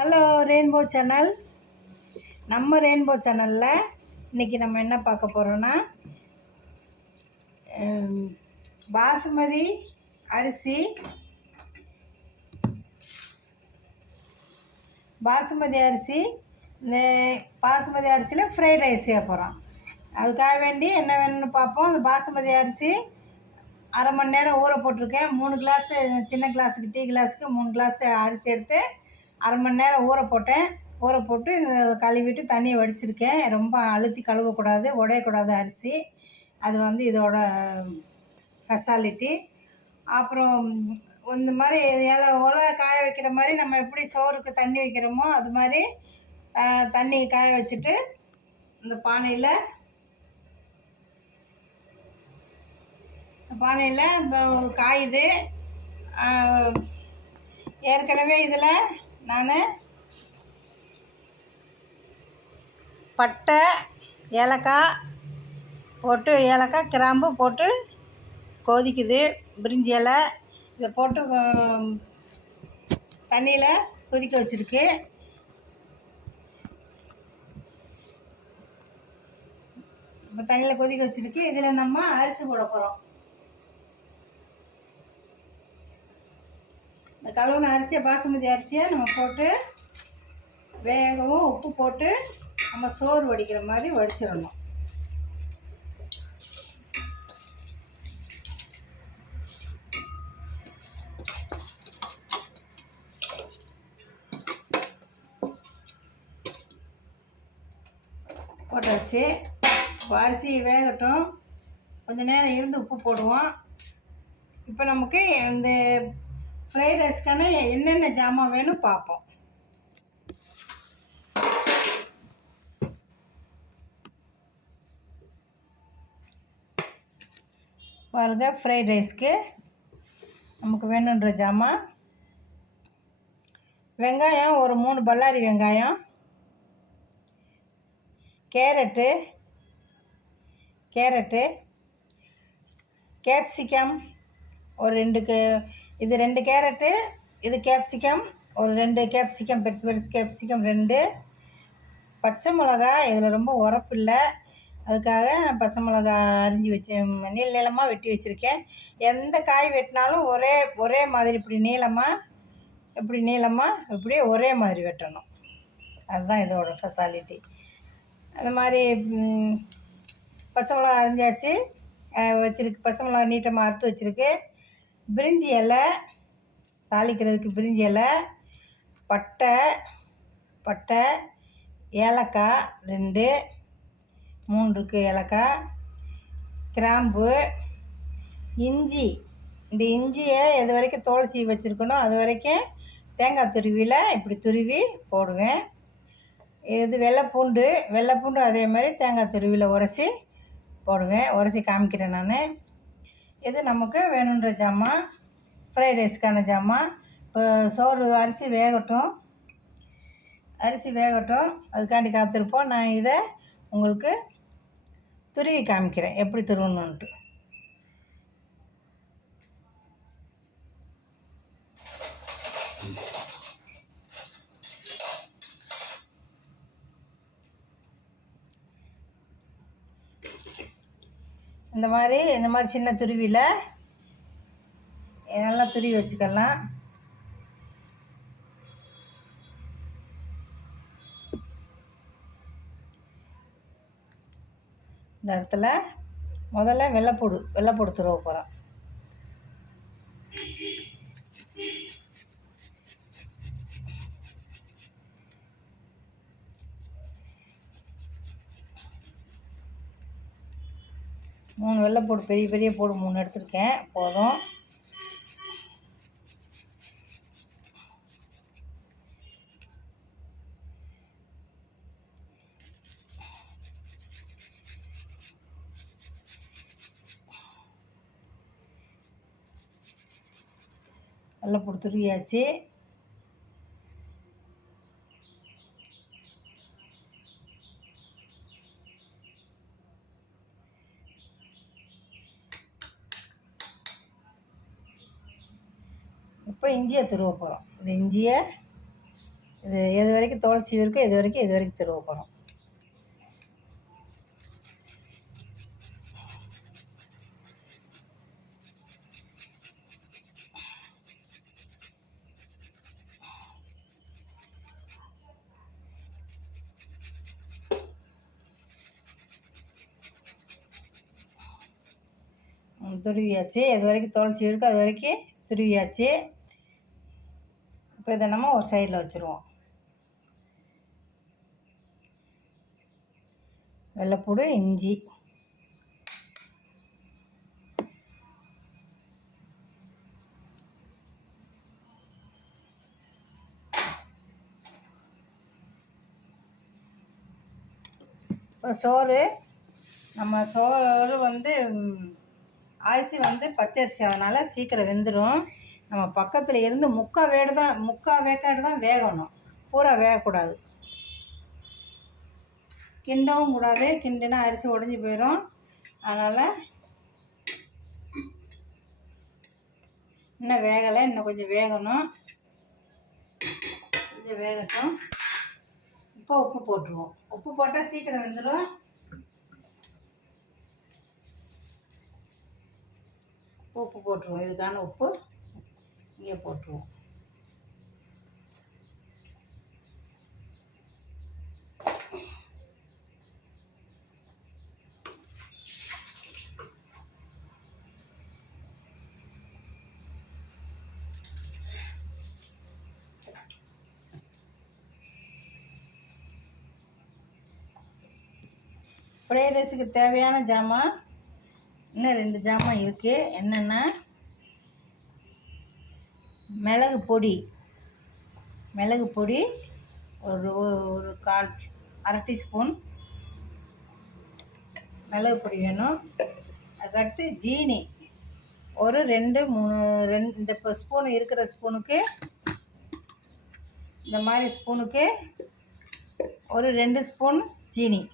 Hello rainbow channel நம்ம rainbow சேனலில் இன்றைக்கி நம்ம என்ன பார்க்க போகிறோன்னா பாசுமதி அரிசி பாசுமதி அரிசி இந்த பாசுமதி அரிசியில் ஃப்ரைட் ரைஸ் செய்ய போகிறோம் அதுக்காக வேண்டி என்ன வேணும்னு பார்ப்போம். அந்த பாசுமதி அரிசி அரை மணி நேரம் ஊற போட்டிருக்கேன். மூணு கிளாஸு சின்ன கிளாஸுக்கு டீ கிளாஸுக்கு மூணு கிளாஸ் அரிசி எடுத்து அரை மணி நேரம் ஊற போட்டேன். ஊற போட்டு இந்த கழுவிட்டு தண்ணியை வடிச்சிருக்கேன். ரொம்ப அழுத்தி கழுவக்கூடாது உடையக்கூடாது அரிசி. அது வந்து இதோட ஸ்பெஷாலிட்டி அப்புறம் இந்த மாதிரி இலை ஓலை காய வைக்கிற மாதிரி நம்ம எப்படி சோறுக்கு தண்ணி வைக்கிறோமோ அது மாதிரி தண்ணி காய வச்சுட்டு இந்த பானையில் பானையில் இப்போ காயுது. ஏற்கனவே இதில் நான் பட்டை ஏலக்காய் போட்டு ஏலக்காய் கிராம்பு போட்டு கொதிக்குது. பிரிஞ்சி இலை இதை போட்டு தண்ணியில் கொதிக்க வச்சுருக்கு. இப்போ தண்ணியில் கொதிக்க வச்சுருக்கு. இதில் நம்ம அரிசி போட போகிறோம் கழுவுன அரிசியை பாசுமதி அரிசியை நம்ம போட்டு வேகவும் உப்பு போட்டு நம்ம சோறு வடிக்கிற மாதிரி வடிச்சிடணும். போட்டாச்சு. இப்போ அரிசி வேகட்டும். கொஞ்சம் நேரம் இருந்து உப்பு போடுவோம். இப்போ நமக்கு இந்த ஃப்ரைட் ரைஸ்க்கான என்னென்ன ஜாமான் வேணும் பார்ப்போம். பாருங்க ஃப்ரைட் ரைஸ்க்கு நமக்கு வேணுன்ற ஜாமான் வெங்காயம் ஒரு மூணு பல்லாரி வெங்காயம். கேரட்டு. கேரட்டு. கேப்சிகம் ஒரு ரெண்டு இது ரெண்டு கேரட்டு இது கேப்சிகம் ஒரு ரெண்டு கேப்சிகம் பெருசு பெருசு கேப்சிகம் ரெண்டு. பச்சை மிளகா இதில் ரொம்ப உரப்பு இல்லை. அதுக்காக நான் பச்சை மிளகா அரிஞ்சு வச்சு நீள நீளமாக வெட்டி வச்சுருக்கேன். எந்த காய் வெட்டினாலும் ஒரே ஒரே மாதிரி இப்படி நீளமாக இப்படி நீளமாக இப்படியே ஒரே மாதிரி வெட்டணும். அதுதான் இதோட ஃபெசாலிட்டி அந்த மாதிரி பச்சை மிளகா அரிஞ்சாச்சு. வச்சுருக்கு வச்சிருக்கு பச்சை மிளகா நீட்டமாக அறுத்து வச்சுருக்கு. பிரிஞ்சி இலை தாளிக்கிறதுக்கு பிரிஞ்சி இலை பட்டை பட்டை ஏலக்காய் ரெண்டு மூணு இருக்குது ஏலக்காய் கிராம்பு இஞ்சி. இந்த இஞ்சியை எது வரைக்கும் தோல் சீவி வச்சுருக்கணும் அது வரைக்கும் தேங்காய் துருவியில் இப்படி துருவி போடுவேன். இது வெள்ளைப்பூண்டு வெள்ளைப்பூண்டு அதே மாதிரி தேங்காய் துருவியில் உரசி போடுவேன். உரசி காமிக்கிறேன் நான். இது நமக்கு வேணுன்ற ஜாமான் ஃப்ரைட் ரைஸ்க்கான ஜாமான் இப்போ சோறு அரிசி வேகட்டும். அரிசி வேகட்டும். அதுக்காண்டி காத்திருப்போம். நான் இதை உங்களுக்கு துருவி காமிக்கிறேன். எப்படி துருவணுன்ட்டு. இந்த மாதிரி இந்த மாதிரி சின்ன துருவியில் நல்லா துருவி வச்சுக்கலாம். இந்த இடத்துல முதல்ல வெள்ளைப்பூடு வெள்ளைப்பூடு துருவ போகிறோம் மூணு வெள்ளை போடு பெரிய பெரிய போடு மூணு எடுத்திருக்கேன். போதும். வெள்ளைப்பூடு துருவியாச்சு. இப்போ இஞ்சியை துருவ போகிறோம். இந்த இஞ்சியை இது எது வரைக்கும் தோல் சீவி இருக்கோ இது வரைக்கும் இது வரைக்கும் துருவ போகிறோம். துருவியாச்சு. எது வரைக்கும் தோல் சீவி இருக்கோ அது வரைக்கும் துருவியாச்சு. இப்போ இதை நம்ம ஒரு சைடில் வச்சுருவோம். வெள்ளைப்பூடு இஞ்சி. இப்போ சோறு நம்ம சோறு வந்து அரிசி வந்து பச்சரிசி அதனால் சீக்கிரம் வெந்துடும் நம்ம பக்கத்தில் இருந்து முக்கால் வேடு தான் முக்கால் வேக்காடு தான் வேகணும். பூரா வேகக்கூடாது. கிண்டவும் கூடாது. கிண்டினா அரிசி உடஞ்சி போயிடும் அதனால் இன்னும் வேகலை. இன்னும் கொஞ்சம் வேகணும். கொஞ்சம் வேகட்டும். இப்போ உப்பு போட்டுருவோம். உப்பு போட்டால் சீக்கிரம் வெந்துடும் உப்பு போட்டுருவோம். இதுக்கான உப்பு. இங்கே போட்டுருவோம். ஃப்ரைட் ரைஸுக்கு தேவையான ஜாமான் இன்னும் ரெண்டு ஜாமான் இருக்குது என்னென்னா? மிளகு பொடி மிளகு பொடி ஒரு ஒரு- கால் அரை டீஸ்பூன் மிளகு பொடி வேணும். அதுக்கடுத்து ஜீனி. ஒரு ரெண்டு மூணு ரெண்டு இந்த இப்போ ஸ்பூன் இருக்கிற ஸ்பூனுக்கு இந்த மாதிரி ஸ்பூனுக்கு ஒரு ரெண்டு ஸ்பூன் ஜீனி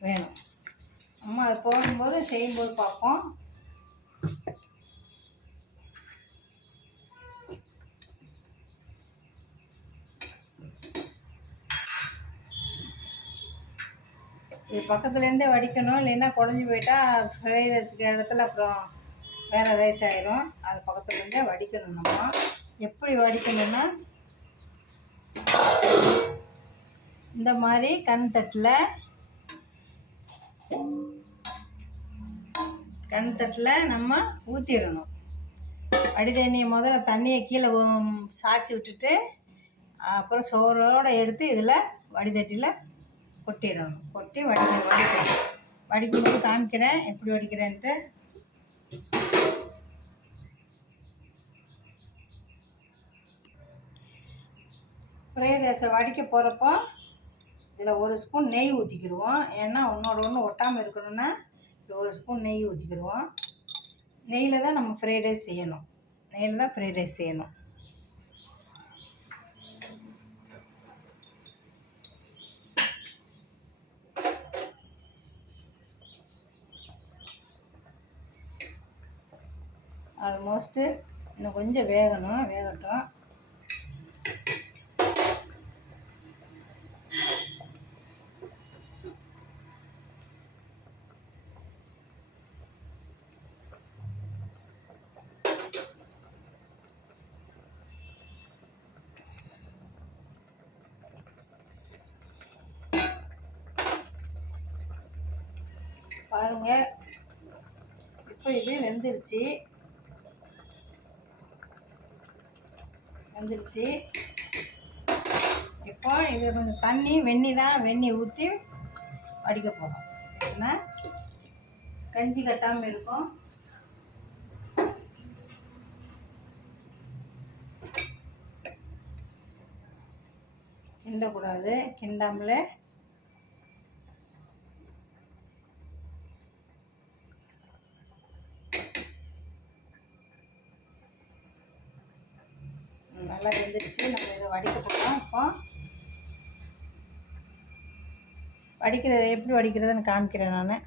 வேணும். நம்ம அது போடும்போது செய்யும்போது பார்ப்போம். இது பக்கத்துலேருந்தே வடிக்கணும். இல்லைன்னா குழஞ்சி போயிட்டா ஃப்ரை ரைஸுக்கு இடத்துல அப்புறம் வேறு ரைஸ் ஆயிரும். அது பக்கத்துலேருந்தே வடிக்கணும் நம்ம. எப்படி வடிக்கணும்னா இந்த மாதிரி கண் தட்டில் கண் தட்டில் நம்ம ஊற்றிடணும் அடி தண்ணியை முதல்ல தண்ணியை கீழே சாய்ச்சி விட்டுட்டு அப்புறம் சோறோடு எடுத்து இதில் வடிதட்டியில் கொட்டிடணும். கொட்டி வடிக்க வடிக்கணும் வடிக்கும்போது காமிக்கிறேன் எப்படி வடிக்கிறேன்ட்டு. ஃப்ரைட் ரைஸை வடிக்க போகிறப்போ இதில் ஒரு ஸ்பூன் நெய் ஊற்றிக்கிடுவோம் ஏன்னா ஒன்றோட ஒன்று ஒட்டாமல் இருக்கணும்னா இதில் ஒரு ஸ்பூன் நெய் ஊற்றிக்கிடுவோம் நெய்யில் தான் நம்ம ஃப்ரைட் ரைஸ் செய்யணும். நெய்யில் தான் ஃப்ரைட் ரைஸ் செய்யணும். ஆல்மோஸ்ட்டு இன்னும் கொஞ்சம் வேகணும் வேகட்டும். பாருங்க இப்போ இது வெந்துருச்சு. வந்துருச்சு. இப்போ இது கொஞ்சம் தண்ணி வெண்ணி தான் வெண்ணி ஊற்றி வடிக்க போகிறோம் ஏன்னா கஞ்சி கட்டாமல் இருக்கும். கிண்டக்கூடாது. கிண்டாமலே நல்லா வெந்துருச்சு நம்ம இதை வடிக்க போகிறோம் இப்போ வடிக்கிறது எப்படி வடிக்கிறதுன்னு காமிக்கிறேன் நான்.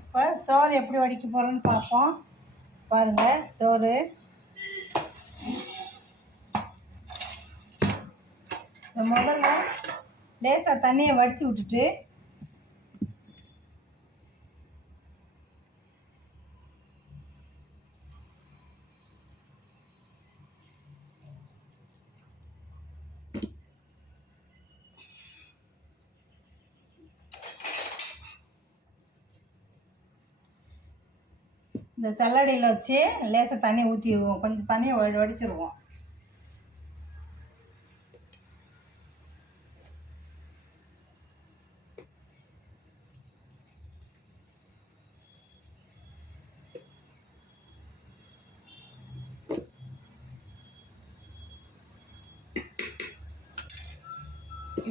இப்போ சோறு எப்படி வடிக்க போகிறோன்னு பார்ப்போம். பாருங்கள் சோறு. இந்த முதல்ல லேசாக தண்ணியை வடித்து விட்டுட்டு இந்த சல்லடையில் வச்சு லேசாக தண்ணி ஊற்றிடுவோம் கொஞ்சம் தண்ணியை வடிச்சிருவோம்.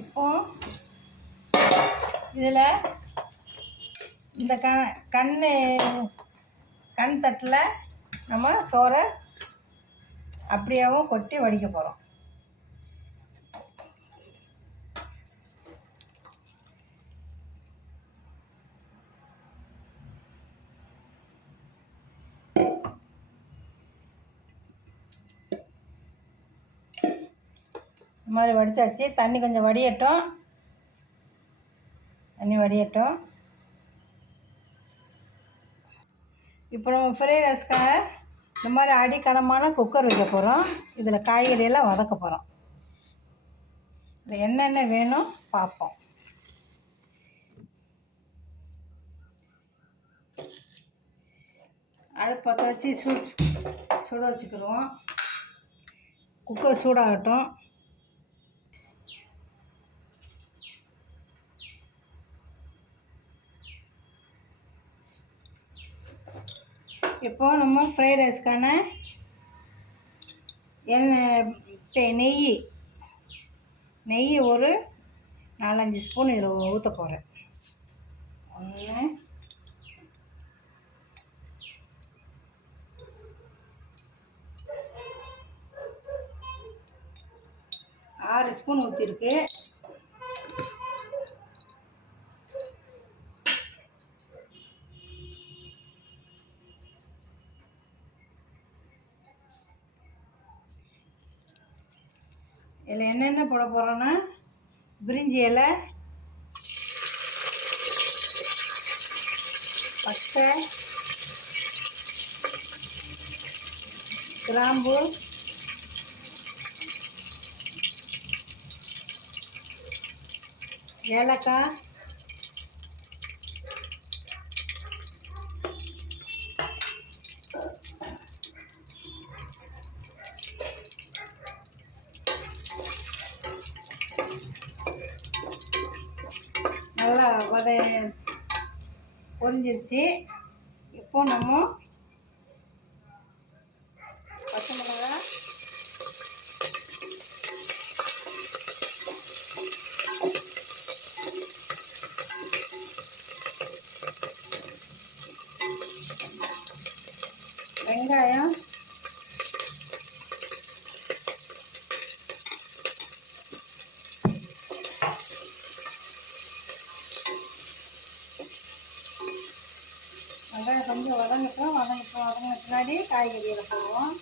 இப்போ இதில் இந்த க கண் கண் தட்டில் நம்ம சோறை அப்படியேவும் கொட்டி வடிக்க போகிறோம் இந்த மாதிரி வடிச்சாச்சு. தண்ணி கொஞ்சம் வடியட்டும். தண்ணி வடியட்டும். இப்போ நம்ம ஃப்ரை ரைஸ்க்காக இந்த மாதிரி அடிக்கனமான குக்கர் வைக்க போகிறோம். இதில் காய்கறியெல்லாம் வதக்க போகிறோம். இதில் என்னென்ன வேணும் பார்ப்போம். அடுப்பு பற்ற வச்சு சூட் சுட வச்சுக்கிடுவோம். குக்கர் சூடாகட்டும். இப்போ நம்ம ஃப்ரைட் ரைஸ்க்கான எண்ணெய் நெய் நெய் ஒரு நாலஞ்சு ஸ்பூன் இதில் ஊற்ற போகிறேன் ஒன்று ஆறு ஸ்பூன் ஊற்றிருக்கு என்னென்ன போட போகிறோன்னா பிரிஞ்சி இலை பட்டை கிராம்பு ஏலக்காய் நல்லா பொரிஞ்சிருச்சு. இப்போ நம்ம பச்சை மிளகா வெங்காயம் வெங்காயம் கொஞ்சம் வதங்கட்டும் வதங்கட்டும். வதங்கின பின்னாடி காய்கறி போடுவோம்.